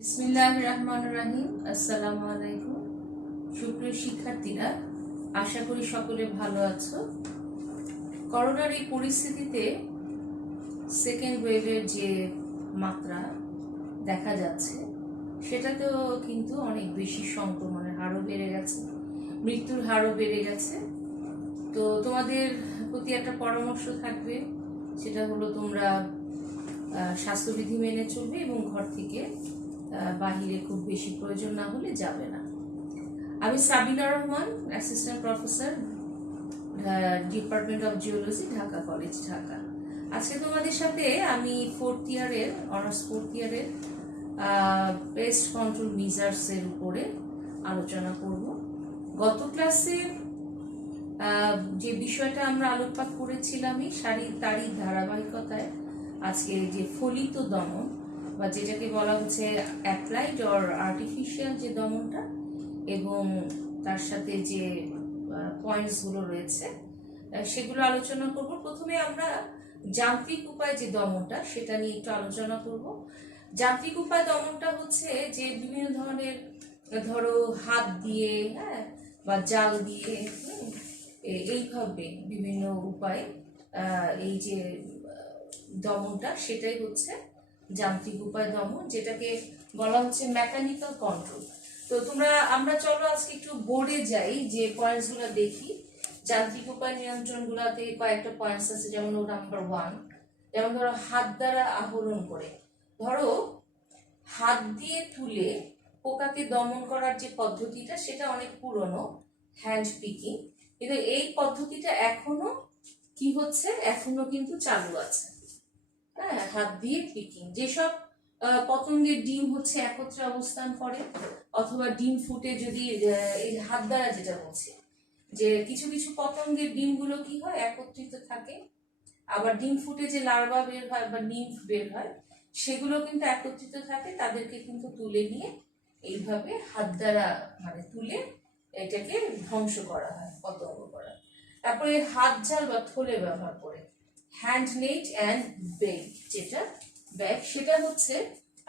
বিসমিল্লাহির রহমানির রহিম। আসসালামু আলাইকুম সুপ্রিয় শিক্ষার্থীরা, আশা করি সকলে ভালো আছো। করোনার এই পরিস্থিতিতে সেকেন্ড ওয়েভের যে মাত্রা দেখা যাচ্ছে সেটাতেও কিন্তু অনেক বেশি সংক্রমণের হারও বেড়ে গেছে, মৃত্যুর হারও বেড়ে গেছে। তো তোমাদের প্রতি একটা পরামর্শ থাকবে, সেটা হলো তোমরা স্বাস্থ্যবিধি মেনে চলবে এবং ঘর থেকে বাহিরে খুব বেশি প্রয়োজন না হলে যাবে না। আমি Sabina Rahman, assistant professor, department of geology, Dhaka college, Dhaka. আজকে তোমাদের সাথে আমি অনার্স ফোর্থ ইয়ারের পেস্ট কন্ট্রোল মেজার্সের উপরে আলোচনা করব। গত ক্লাসে যে বিষয়টা আমরা আলোকপাত করেছিলামই তারই ধারাবাহিকতায় আজকে যে ফলিত দমন বা যেটাকে বলা হচ্ছে অ্যাপ্লাইড অর আর্টিফিশিয়াল যে দমনটা এবং তার সাথে যে পয়েন্টসগুলো রয়েছে সেগুলো আলোচনা করব। প্রথমে আমরা যান্ত্রিক উপায় যে দমনটা সেটা নিয়ে একটু আলোচনা করব। যান্ত্রিক উপায় দমনটা হচ্ছে যে বিভিন্ন ধরনের, ধরো হাত দিয়ে, বা জাল দিয়ে, এইভাবে বিভিন্ন উপায়ে এই যে দমনটা সেটাই হচ্ছে যান্ত্রিক উপায় দমন, যেটাকে বলা হচ্ছে মেকানিক্যাল কন্ট্রোল। তো আমরা চলো আজকে একটু বোর্ডে যাই, যে পয়েন্টস গুলো দেখি। যান্ত্রিক উপায় নিয়ন্ত্রণ গুলাতে কয়েকটা পয়েন্টস আছে, যেমন নাম্বার 1, যেমন ধরো হাত দ্বারা আহরণ করে। ধরো হাত দিয়ে তুলে পোকাকে দমন করার যে পদ্ধতিটা সেটা অনেক পুরনো, হ্যান্ড পিকিং, কিন্তু এই পদ্ধতিটা এখনো কি হচ্ছে, এখনো কিন্তু চালু আছে। হ্যাঁ, হাত দিয়ে পিকিং। যেসব পতঙ্গের ডিম হচ্ছে একত্রে অবস্থান করে অথবা ডিম ফুটে, যদি এই হাত দ্বারা যেটা বলছি, যে কিছু কিছু পতঙ্গের ডিমগুলো কি হয় একত্রিত থাকে, আবার ডিম ফুটে যে লার্ভা বের হয় বা নিম্ফ বের হয় সেগুলো কিন্তু একত্রিত থাকে, তাদেরকে কিন্তু তুলে নিয়ে এইভাবে হাত দ্বারা মানে তুলে এটাকে ধ্বংস করা হয়, পতঙ্গ করা। তারপরে হাত জাল বা থলে ব্যবহার করে, হ্যান্ড নেট অ্যান্ড ব্যাগ, যেটা ব্যাগ সেটা হচ্ছে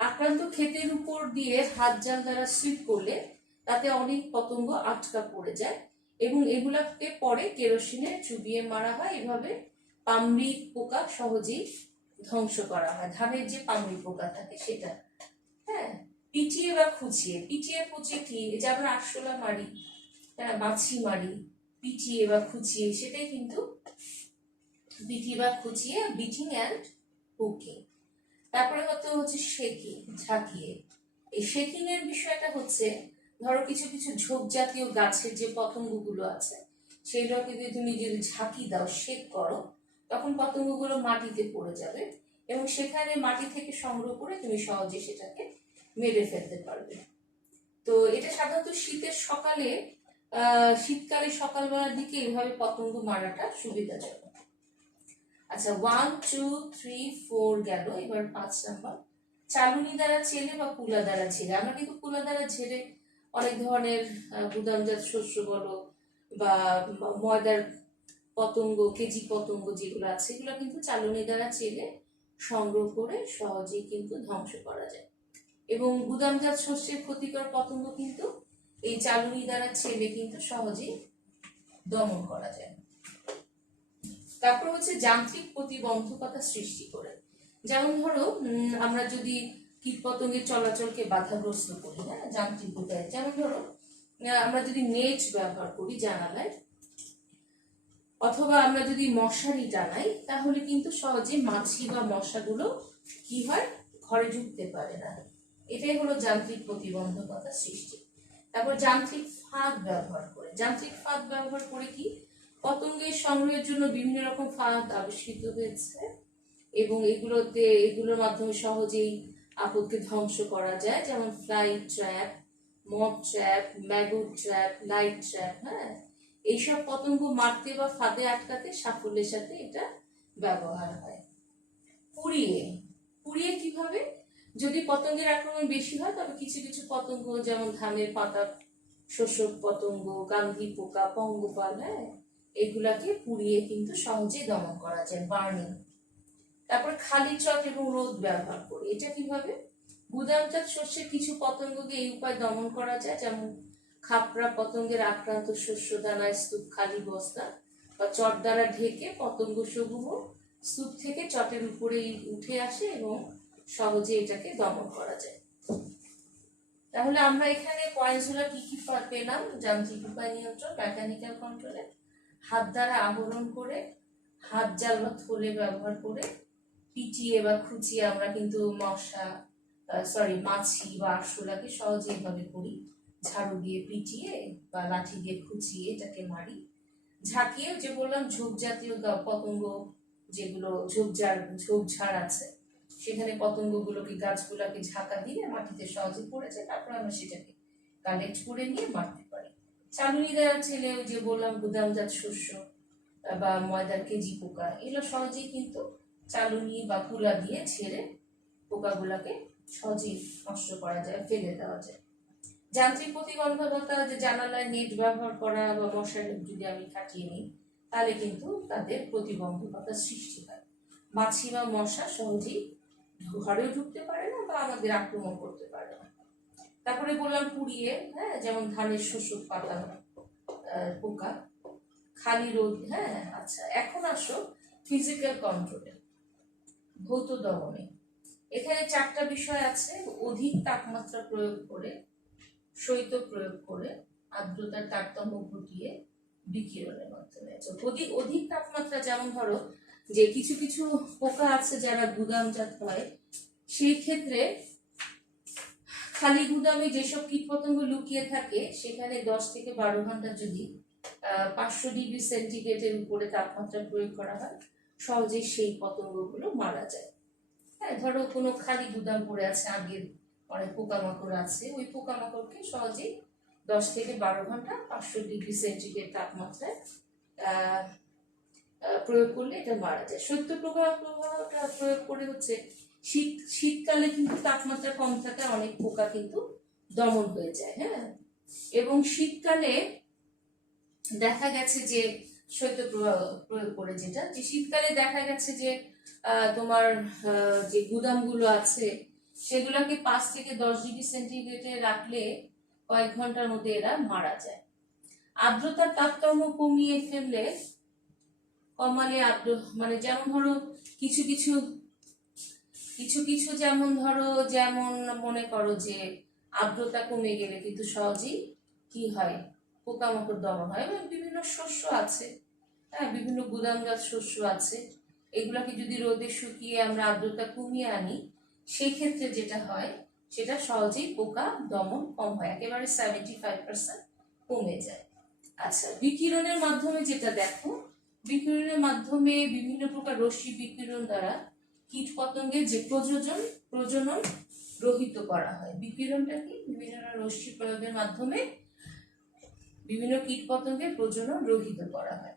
আক্রান্ত ক্ষেতের উপর দিয়ে হাত জাল দ্বারা সুইপ করলে তাতে অনেক পতঙ্গ আটকা পড়ে যায় এবং এগুলাকে পরে কেরোসিনে চুবিয়ে মারা হয়। এভাবে পামড়ি পোকা সহজেই ধ্বংস করা হয়, ধানের যে পামড়ি পোকা থাকে সেটা। হ্যাঁ, পিটিয়ে বা খুঁচিয়ে, পিটিয়ে খুঁচিয়ে কি, যে আমরা আরশোলা মারি, হ্যাঁ, মাছি মারি, পিটিয়ে বা খুঁচিয়ে, সেটাই কিন্তু পিটিয়ে বা খুঁচিয়ে, বিটিং অ্যান্ড হুকিং। তারপরে হচ্ছে শেকিং, ঝাঁকিয়ে। এই শেকিং এর বিষয়টা হচ্ছে, ধরো কিছু কিছু ঝোপ জাতীয় গাছের যে পতঙ্গগুলো আছে সেইগুলোকে তুমি যদি ঝাঁকি দাও, শেক করো, তখন পতঙ্গগুলো মাটিতে পড়ে যাবে এবং সেখানে মাটি থেকে সংগ্রহ করে তুমি সহজে সেটাকে মেরে ফেলতে পারবে। তো এটা সাধারণত শীতকালে সকালবেলার দিকে এইভাবে পতঙ্গ মারাটা সুবিধাজনক। আচ্ছা, 1 2 3 4 গেল, এবার 5 নাম্বার চালুনি দ্বারা ছেলে বা কুলা দ্বারা ছেলে। আমরা কিন্তু কুলা দ্বারা ছেড়ে অনেক ধরনের গুদামজাত শস্য বলো বা ময়দার পতঙ্গ, কেজি পতঙ্গ যেগুলো আছে সেগুলো কিন্তু চালুনি দ্বারা ছেলে সংগ্রহ করে সহজেই কিন্তু ধ্বংস করা যায় এবং গুদামজাত শস্যের ক্ষতিকর পতঙ্গ কিন্তু এই চালুনি দ্বারা ছেলে কিন্তু সহজেই দমন করা যায়। তারপর হচ্ছে যান্ত্রিক প্রতিবন্ধকতা সৃষ্টি করে। যেমন ধরো আমরা যদি কীটপতঙ্গের চলাচলকে বাধাগ্রস্ত করি, হ্যাঁ, যান্ত্রিক উপায়ে, যেমন ধরো আমরা যদি নেট ব্যবহার করি জানালায়, অথবা আমরা যদি মশারি টানাই, তাহলে কিন্তু সহজে মাছি বা মশাগুলো কি হয়, ঘরে ঢুকতে পারে না। এটাই হলো যান্ত্রিক প্রতিবন্ধকতা সৃষ্টি। তারপর যান্ত্রিক ফাঁদ ব্যবহার করে। যান্ত্রিক ফাঁদ ব্যবহার করে কি, পতঙ্গের সংগ্রহের জন্য বিভিন্ন রকম ফাঁদ আবিষ্কৃত হয়েছে এবং এগুলোর মাধ্যমে সহজেই আপদকে ধ্বংস করা যায়, যেমন fly trap, moth trap, maggot trap, light trap. হ্যাঁ, এইসব পতঙ্গ মারতে বা ফাঁদে আটকাতে সাফল্যের সাথে এটা ব্যবহার হয়। পুড়িয়ে, পুড়িয়ে কিভাবে, যদি পতঙ্গের আক্রমণ বেশি হয় তবে কিছু কিছু পতঙ্গ, যেমন ধানের পাতা শোষক পতঙ্গ, গান্ধী পোকা, পঙ্গপাল, হ্যাঁ, এগুলাকে পুড়িয়ে কিন্তু সহজে দমন করা যায়, বার্নিং। তারপর খালি চট এবং রোদ ব্যবহার করি। এটা কিভাবে, গুদামজাত শস্যে কিছু পতঙ্গকে এই উপায় দমন করা যায়, যেমন খাপড়া পতঙ্গের আক্রান্ত শস্য দানায় স্তূপ খালি বস্তা বা চট দ্বারা ঢেকে পতঙ্গ সমূহ স্তূপ থেকে চটের উপরে উঠে আসে এবং সহজে এটাকে দমন করা যায়। তাহলে আমরা এখানে পয়েন্টসগুলো কি কি পেলাম? যান্ত্রিক উপায় নিয়ন্ত্রণ, মেকানিক্যাল কন্ট্রোলে, হাত দ্বারা আহরণ করে, হাত জাল বা থলে ব্যবহার করে, পিটিয়ে বা খুঁচিয়ে আমরা কিন্তু মাছি বা আরশোলাকে সহজে এইভাবে করি, ঝাড়ু দিয়ে পিটিয়ে বা লাঠি দিয়ে খুঁচিয়ে এটাকে মারি। ঝাঁকিয়ে যে বললাম ঝোপ জাতীয় পতঙ্গ, যেগুলো ঝোপঝাড় আছে, সেখানে পতঙ্গগুলোকে গাছগুলোকে ঝাঁকা দিয়ে মাটিতে সহজে পড়ে যায়, তারপর আমরা সেটাকে কালেক্ট করে নিয়ে মারতে পারি। চালুনি দেওয়ার ছেলে যে বললাম গুদামজাত শস্য বা ময়দার কেজি পোকা, এগুলো সহজেই কিন্তু চালুনি বা কুলা দিয়ে ছেড়ে পোকাগুলাকে সহজেই নষ্ট করা যায়, ফেলে দেওয়া যায়। যান্ত্রিক প্রতিবন্ধকতা, যে জানালায় নেট ব্যবহার করা বা মশার যদি আমি কাটিয়ে নিই, তাহলে কিন্তু তাদের প্রতিবন্ধকতা সৃষ্টি হয়। মাছি বা মশা সহজেই ঘরেও ঢুকতে পারে না বা আমাদের আক্রমণ করতে পারে না। তারপরে বললাম পুড়িয়ে, হ্যাঁ, যেমন ধানের শোষক পাতা পোকা, খালি রোদ। হ্যাঁ, আচ্ছা, এখন আসো ফিজিক্যাল কন্ট্রোলে, ভৌত দমনে। এখানে 4টা বিষয় আছে: অধিক তাপমাত্রা প্রয়োগ করে, শৈত্য প্রয়োগ করে, আর্দ্রতার তারতম্য ঘটিয়ে, বিকিরণের মাধ্যমে। অধিক তাপমাত্রা, যেমন ধরো যে কিছু কিছু পোকা আছে যারা গুদামজাত হয়, সেই ক্ষেত্রে খালি গুদামে যেসব কীটপতঙ্গ লুকিয়ে থাকে, সেখানে 10 থেকে 12 ঘন্টা যদি 500 ডিগ্রি সেন্টিগ্রেডের উপরে তাপমাত্রা প্রয়োগ করা হয়, সহজেই সেই পতঙ্গগুলো মারা যায়। হ্যাঁ, ধরো কোনো খালি গুদাম পড়ে আছে, আগের অনেক পোকামাকড় আছে, ওই পোকামাকড়কে সহজেই 10 থেকে 12 ঘন্টা 500 ডিগ্রি সেন্টিগ্রেড তাপমাত্রায় প্রয়োগ করলে এটা মারা যায়। প্রভাবটা প্রয়োগ করে হচ্ছে শীতকালে কিন্তু তাপমাত্রা কম থাকায় অনেক পোকা কিন্তু দমন হয়ে যায়। হ্যাঁ, এবং শীতকালে দেখা গেছে যে প্রয়োগ করে যেটা, যে শীতকালে দেখা গেছে যে তোমার যে গুদামগুলো আছে সেগুলোকে 5 থেকে 10 ডিগ্রি সেন্টিগ্রেডে রাখলে কয়েক ঘন্টার মধ্যে এরা মারা যায়। আর্দ্রতার তারতম্য কমিয়ে ফেললে, কমালে মানে যেমন ধরো কিছু কিছু যেমন ধরো, যেমন মনে করো যে আর্দ্রতা কমে গেলে কিন্তু সহজেই কি হয়, পোকামাকড় দমন হয়। এবং বিভিন্ন শস্য আছে, হ্যাঁ, বিভিন্ন গুদামজাত শস্য আছে, এগুলাকে যদি রোদে শুকিয়ে আমরা আর্দ্রতা কমিয়ে আনি, সেই ক্ষেত্রে যেটা হয় সেটা সহজেই পোকা দমন কম হয়, একেবারে 75% কমে যায়। আচ্ছা, বিকিরণের মাধ্যমে যেটা দেখো, বিকিরণের মাধ্যমে বিভিন্ন প্রকার রশ্মি বিকিরণ দ্বারা কীট পতঙ্গের যে প্রজনন রহিত করা হয়। বিকিরণটা কি? বিভিন্ন রশ্মি প্রয়োগের মাধ্যমে বিভিন্ন কীট পতঙ্গের প্রজনন রহিত করা হয়।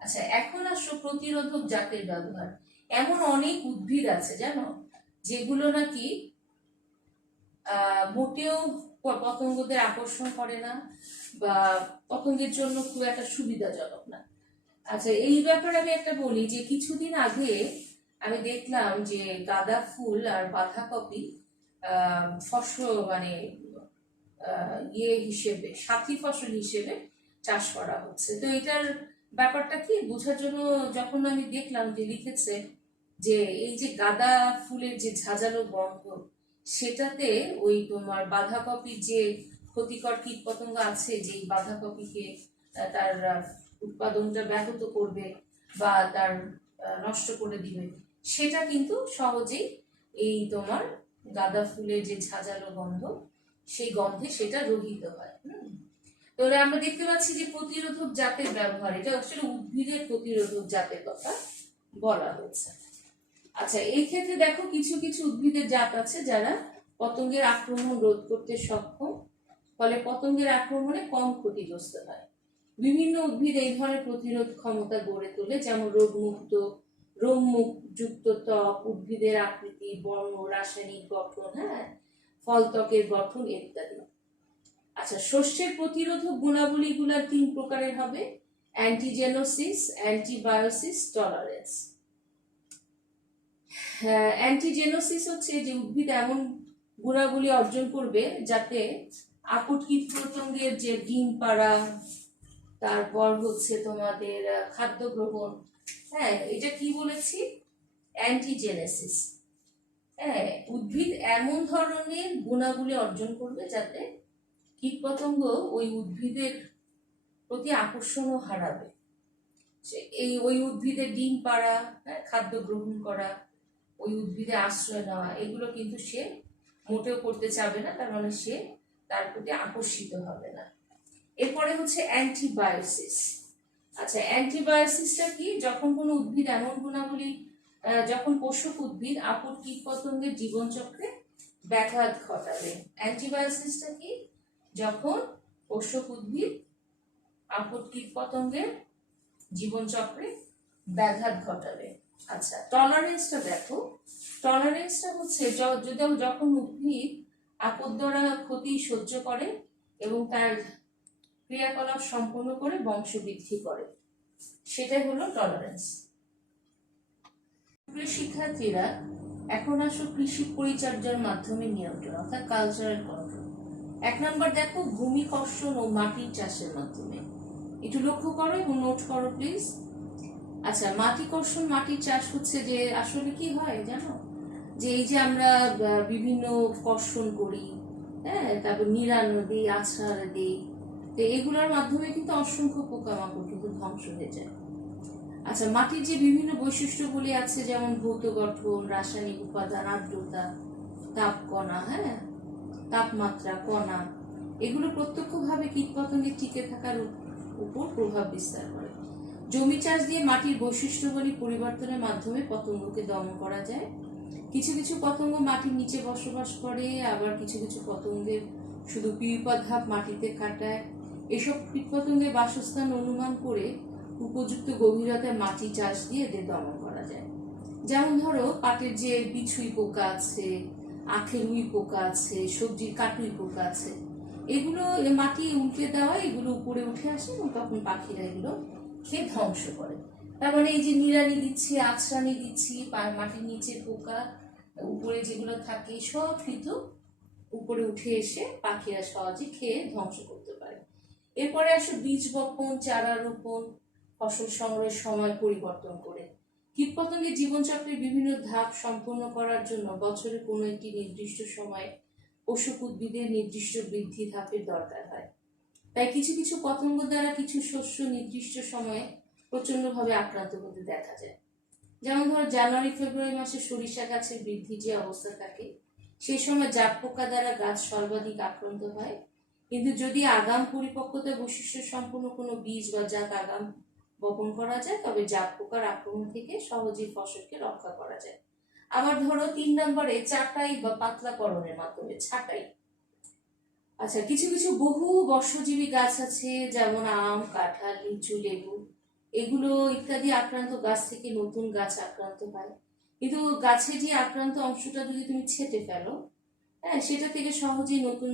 আচ্ছা, এখন আসো প্রতিরোধক জাতের ব্যবহার। এমন অনেক উদ্ভিদ আছে জানো, যেগুলো নাকি মোটেও পতঙ্গদের আকর্ষণ করে না বা পতঙ্গের জন্য খুব একটা সুবিধাজনক না। আচ্ছা, এই ব্যাপারে আমি একটা বলি যে কিছুদিন আগে আমি দেখলাম যে গাঁদা ফুল আর বাঁধাকপি ফসল মানে হিসেবে, সাথী ফসল হিসেবে চাষ করা হচ্ছে। তো এটার ব্যাপারটা কি বোঝার জন্য যখন আমি দেখলাম যে লিখেছে যে এই যে গাঁদা ফুলের যে ঝাঁঝালো গন্ধ, সেটাতে ওই তোমার বাঁধাকপির যে ক্ষতিকর কীট পতঙ্গ আছে, যে বাঁধাকপিকে তার উৎপাদনটা ব্যাহত করবে বা তার নষ্ট করে দিবে, সেটা কিন্তু সহজেই এই তোমার গাঁদা ফুলের যে ঝাঁঝালো গন্ধ, সেই গন্ধে সেটা রহিত হয়। তাহলে আমরা দেখতে পাচ্ছি যে প্রতিরোধক জাতের ব্যবহার, এটা আসলে উদ্ভিদের প্রতিরোধক জাতের কথা বলা হচ্ছে। আচ্ছা, এই ক্ষেত্রে দেখো কিছু কিছু উদ্ভিদের জাত আছে যারা পতঙ্গের আক্রমণ রোধ করতে সক্ষম, ফলে পতঙ্গের আক্রমণে কম ক্ষতিগ্রস্ত হয়। বিভিন্ন উদ্ভিদ এই ধরনের প্রতিরোধ ক্ষমতা গড়ে তোলে, যেমন রোগমুক্ত ত্বক, উদ্ভিদের আকৃতি, বর্ণ, রাসায়নিক গঠন, হ্যাঁ, ফল ত্বকের গঠন ইত্যাদি। আচ্ছা, শস্যের প্রতিরোধক গুণাবলীগুলো 3 প্রকারের হবে: অ্যান্টিজেনোসিস, অ্যান্টিবায়োসিস, টলারেন্স। অ্যান্টিজেনোসিস হচ্ছে যে উদ্ভিদ এমন গুণাবলী অর্জন করবে যাতে আকট কীটপতঙ্গের যে ডিম পাড়া, তারপর হচ্ছে তোমাদের খাদ্য গ্রহণ, হ্যাঁ এটা কি বলেছি, অ্যান্টিজেনেসিস। হ্যাঁ, উদ্ভিদ এমন ধরনের গুণাবলী অর্জন করবে যাতে কীটপতঙ্গ ওই উদ্ভিদের প্রতি আকর্ষণও হারাবে। ওই উদ্ভিদের ডিম পাড়া, হ্যাঁ, খাদ্য গ্রহণ করা, ওই উদ্ভিদে আশ্রয় নেওয়া, এগুলো কিন্তু সে মোটেও করতে চাবে না, তার মানে সে তার প্রতি আকর্ষিত হবে না। এরপরে হচ্ছে অ্যান্টিবায়োসিস। আচ্ছা, অ্যান্টিবায়োসিসটা কি, যখন কোনো উদ্ভিদ এমন গুণাবলী, যখন পোষক উদ্ভিদ আপদ কীটপতঙ্গের জীবনচক্রে ব্যাঘাত ঘটাবে। অ্যান্টিবায়োসিসটা কি, যখন পোষক উদ্ভিদ আপদ কীটপতঙ্গের জীবনচক্রে ব্যাঘাত ঘটাবে। আচ্ছা, টলারেন্সটা দেখো। টলারেন্সটা হচ্ছে যখন উদ্ভিদ আপদ দ্বারা ক্ষতি সহ্য করে এবং তার ক্রিয়াকলাপ সম্পন্ন করে বংশ বৃদ্ধি করে, সেটাই হলো টলারেন্স। শিক্ষার্থীরা, এখন আসো কৃষি পরিচর্যার মাধ্যমে নিয়ন্ত্রণ, অর্থাৎ কালচারাল কন্ট্রোল। 1 নম্বর দেখো, ভূমি কর্ষণ ও মাটির চাষের মাধ্যমে। একটু লক্ষ্য করো এবং নোট করো প্লিজ। আচ্ছা, মাটি কর্ষণ মাটির চাষ হচ্ছে যে আসলে কি হয় জানো, যে এই যে আমরা বিভিন্ন কর্ষণ করি, হ্যাঁ, তারপর নিড়ানো দিই, আছাড় দিই, তো এগুলোর মাধ্যমে কিন্তু অসংখ্য পোকামাকড় কিন্তু ধ্বংস হয়ে যায়। আচ্ছা, মাটির যে বিভিন্ন বৈশিষ্ট্যগুলি আছে, যেমন ভৌত গঠন, রাসায়নিক উপাদান, আর্দ্রতা, তাপকণা, হ্যাঁ, তাপমাত্রা, কণা, এগুলো প্রত্যক্ষভাবে কীটপতঙ্গের টিকে থাকার উপর প্রভাব বিস্তার করে। জমি চাষ দিয়ে মাটির বৈশিষ্ট্যগুলি পরিবর্তনের মাধ্যমে পতঙ্গকে দমন করা যায়। কিছু কিছু পতঙ্গ মাটির নিচে বসবাস করে, আবার কিছু কিছু পতঙ্গের শুধু পিউপাধাপ মাটিতে কাটায়। এসব কীটপতঙ্গের বাসস্থান অনুমান করে উপযুক্ত গভীরতায় মাটি চাষ দিয়ে এদের দমন করা যায়। যেমন ধরো, পাটের যে বিছুই পোকা আছে, আখের উই পোকা আছে, সবজির কাটুই পোকা আছে, এগুলো মাটি উল্টে দেওয়া, এগুলো উপরে উঠে আসে এবং তখন পাখিরা এগুলো খেয়ে ধ্বংস করে। তার মানে এই যে নিড়ানি দিচ্ছি, আছড়ানি দিচ্ছি, মাটির নিচে পোকা উপরে যেগুলো থাকে সব কিন্তু উপরে উঠে এসে পাখিরা সহজে খেয়ে ধ্বংস করতে পারে। এরপরে আসে বীজ বপন, চারা রোপণ, ফসল সংগ্রহের সময় পরিবর্তন করে। কীটপতঙ্গের জীবনচক্রের বিভিন্ন ধাপ সম্পন্ন করার জন্য বছরে কোনো একটি নির্দিষ্ট সময়ে পোষক উদ্ভিদের নির্দিষ্ট বৃদ্ধি ধাপের দরকার হয়। তাই কিছু কিছু পতঙ্গ দ্বারা কিছু শস্য নির্দিষ্ট সময়ে প্রচন্ডভাবে আক্রান্ত হতে দেখা যায়। যেমন ধরো, জানুয়ারি ফেব্রুয়ারি মাসে সরিষা গাছের বৃদ্ধি যে অবস্থা থাকে, সেই সময় জাপ পোকা দ্বারা গাছ সর্বাধিক আক্রান্ত হয়। কিন্তু যদি আগাম পরিপক্কতা বৈশিষ্ট্য সম্পন্ন কোনো বীজ বা জাত আগাম বপন করা যায়, তবে জাপ পোকার আক্রমণ থেকে সহজেই ফসলকে রক্ষা করা যায়। আবার ধরো 3 নম্বরে চাটাই বা পাতলাকরণের মাধ্যমে ছাঁটাই। আচ্ছা, কিছু কিছু বহু বর্ষজীবী গাছ আছে, যেমন আম, কাঁঠাল, লিচু, লেবু, এগুলো ইত্যাদি আক্রান্ত গাছ থেকে নতুন গাছ আক্রান্ত হয়। কিন্তু গাছের যে আক্রান্ত অংশটা যদি তুমি ছেঁটে ফেলো, হ্যাঁ, সেটা থেকে সহজেই নতুন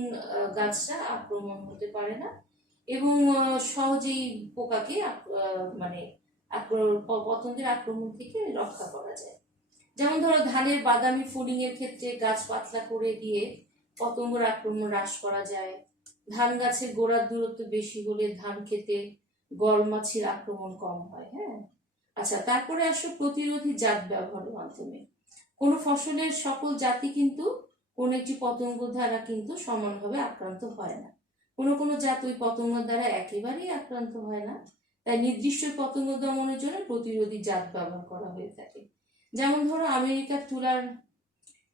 গাছটা আক্রমণ হতে পারে না এবং সহজেই পোকাকে মানে পতঙ্গের আক্রমণ থেকে রক্ষা করা যায়। যেমন ধরো, ধানের বাদামি ফোলিং এর ক্ষেত্রে গাছ পাতলা করে দিয়ে পতঙ্গের আক্রমণ হ্রাস করা যায়। ধান গাছের গোড়ার দূরত্ব বেশি হলে ধান খেতে গলমাছির আক্রমণ কম হয়। হ্যাঁ, আচ্ছা, তারপরে আসো প্রতিরোধী জাত ব্যবহারের মাধ্যমে। কোনো ফসলের সকল জাতি কিন্তু কোন একটি পতঙ্গ দ্বারা কিন্তু সমানভাবে আক্রান্ত হয় না। কোনো কোনো জাত ওই পতঙ্গ দ্বারা একেবারেই আক্রান্ত হয় না। তাই নির্দিষ্ট পতঙ্গ দমনের জন্য প্রতিরোধী জাত ব্যবহার করা হয়ে থাকে। যেমন ধরো,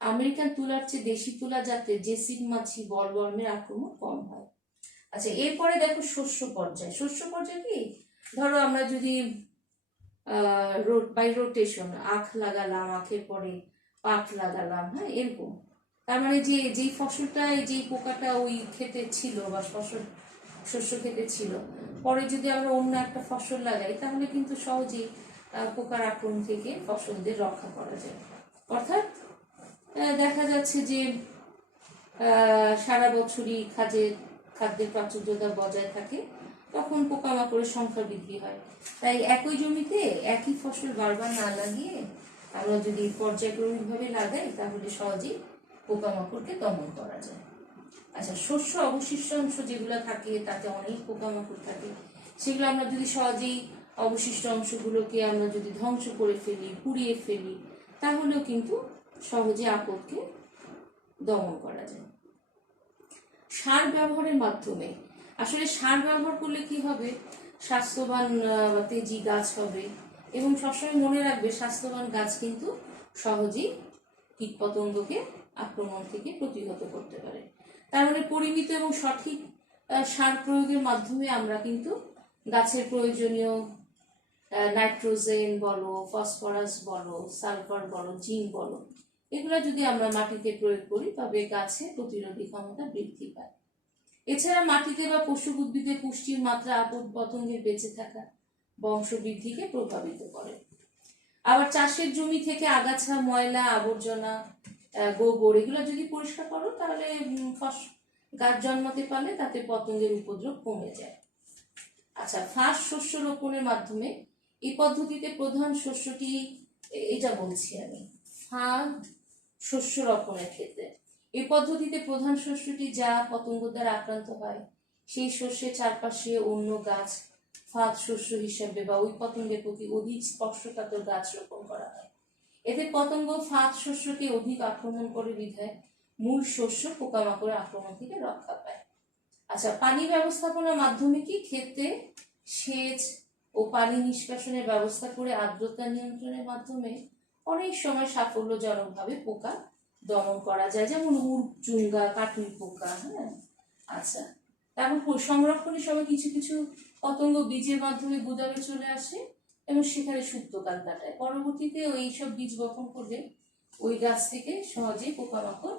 আমেরিকান তুলার চেয়ে দেশি তুলা জাতের জেসিড মাছি বলওয়ার্মের আক্রমণ কম হয়। আচ্ছা, এরপরে দেখো শস্য পর্যায়। শস্য পর্যায় কি, ধরো আমরা যদি বাই রোটেশন আখ লাগালাম, আখের পরে পাট লাগালাম, হ্যাঁ, এরকম। তার মানে যেই ফসলটা, যেই পোকাটা ওই ক্ষেতে ছিল বা শস্য ক্ষেতে ছিল, পরে যদি আমরা অন্য একটা ফসল লাগাই, তাহলে কিন্তু সহজেই পোকার আক্রমণ থেকে ফসলদের রক্ষা করা যায়। অর্থাৎ দেখা যাচ্ছে যে সারা বছরই খাদ্যের প্রাচুর্যতা বজায় থাকে, তখন পোকামাকড়ের সংখ্যা বৃদ্ধি হয়। তাই একই জমিতে একই ফসল বারবার না লাগিয়ে আমরা যদি পর্যায়ক্রমিকভাবে লাগাই, তাহলে সহজেই পোকামাকড়কে দমন করা যায়। আচ্ছা, শস্য অবশিষ্ট অংশ যেগুলো থাকে তাতে অনেক পোকামাকড় থাকে, সেগুলো আমরা যদি সহজেই অবশিষ্ট অংশগুলোকে আমরা যদি ধ্বংস করে ফেলি, পুড়িয়ে ফেলি, তাহলেও কিন্তু সহজে আপদকে দমন করা যায়। সার ব্যবহারের মাধ্যমে, আসলে সার ব্যবহার করলে কি হবে, স্বাস্থ্যবান তেজি গাছ হবে, এবং সবসময় মনে রাখবে স্বাস্থ্যবান গাছ কিন্তু সহজেই কীটপতঙ্গকে আক্রমণ থেকে প্রতিহত করতে পারে। তার মানে পরিমিত এবং সঠিক সার প্রয়োগের মাধ্যমে আমরা কিন্তু গাছের প্রয়োজনীয় নাইট্রোজেন বলো, ফসফরাস বলো, সালফার বলো, জিঙ্ক বলো, এগুলো যদি আমরা মাটিতে প্রয়োগ করি তবে গাছে প্রতিরোধী ক্ষমতা বৃদ্ধি পায়। এছাড়া মাটিতে বা পশু উদ্ভিদে পুষ্টির মাত্রা আপদ পতঙ্গের বেঁচে থাকা বংশবৃদ্ধিকে প্রভাবিত করে। আবার চাষের জমি থেকে আগাছা, ময়লা, আবর্জনা, গোবর এগুলো যদি পরিষ্কার করো তাহলে গাছ জন্মাতে পারলে তাতে পতঙ্গের উপদ্রব কমে যায়। আচ্ছা, ফাঁস শস্য রোপণের মাধ্যমে, এই পদ্ধতিতে প্রধান শস্যটি, এটা বলছি আমি ফাঁদ শস্য রোপণের ক্ষেত্রে, এই পদ্ধতিতে প্রধান শস্যটি যা পতঙ্গ দ্বারা আক্রান্ত হয় সেই শস্যের চারপাশে অন্য গাছ ফাঁদ শস্য হিসাবে বা ওই পতঙ্গের প্রতি অধিক স্পর্শকাতর গাছ রোপণ করা হয়। এতে পতঙ্গ ফাঁদ শস্যকে অধিক আক্রমণ করে বিধায় মূল শস্য পোকামাকড়ের আক্রমণ থেকে রক্ষা পায়। আচ্ছা, পানি ব্যবস্থাপনার মাধ্যমে কি, ক্ষেত্রে সেচ ও পানি নিষ্কাশনের ব্যবস্থা করে আর্দ্রতা নিয়ন্ত্রণের মাধ্যমে অনেক সময় সাফল্যজনকভাবে পোকা দমন করা যায়, যেমন উড়, চুঙ্গা, কাটুই পোকা। হ্যাঁ, আচ্ছা, তারপর সংরক্ষণের সময় কিছু কিছু পতঙ্গ বীজের মাধ্যমে গুদামে চলে আসে এবং সেখানে সুপ্তকাল কাটায়। পরবর্তীতে এইসব বীজ বপন করলে ওই গাছ থেকে সহজেই পোকামাকড়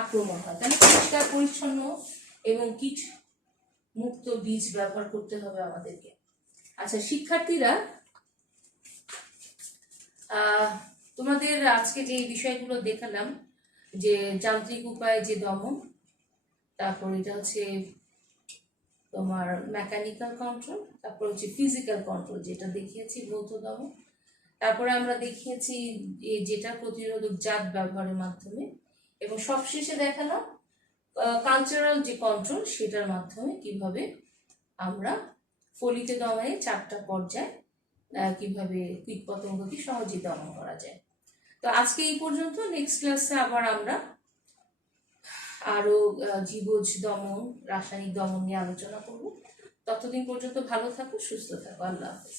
আক্রমণ হয়। তাহলে পরিষ্কার পরিচ্ছন্ন এবং কীট মুক্ত বীজ ব্যবহার করতে হবে আমাদেরকে। আচ্ছা শিক্ষার্থীরা, তোমাদের আজকে যে বিষয়গুলো দেখালাম, যে যান্ত্রিক উপায়ে যে দমন, তারপর এটা হচ্ছে তোমার মেকানিক্যাল কন্ট্রোল, তারপর হচ্ছে ফিজিক্যাল কন্ট্রোল যেটা দেখিয়েছি ভৌত দমন, তারপরে আমরা দেখিয়েছি যেটা প্রতিরোধক জাত ব্যবহারের মাধ্যমে, এবং সবশেষে দেখালাম কালচারাল যে কন্ট্রোল সেটার মাধ্যমে কিভাবে আমরা ফলিত দমনে 4টা পর্যায় কিভাবে কীটপতঙ্গকে সহজে দমন করা যায়। তো আজকে এই পর্যন্ত। নেক্সট ক্লাসে আবার আমরা আরো জীবজ দমন, রাসায়নিক দমন নিয়ে আলোচনা করব। ততদিন পর্যন্ত ভালো থাকো, সুস্থ থাকো। আল্লাহ হাফেজ।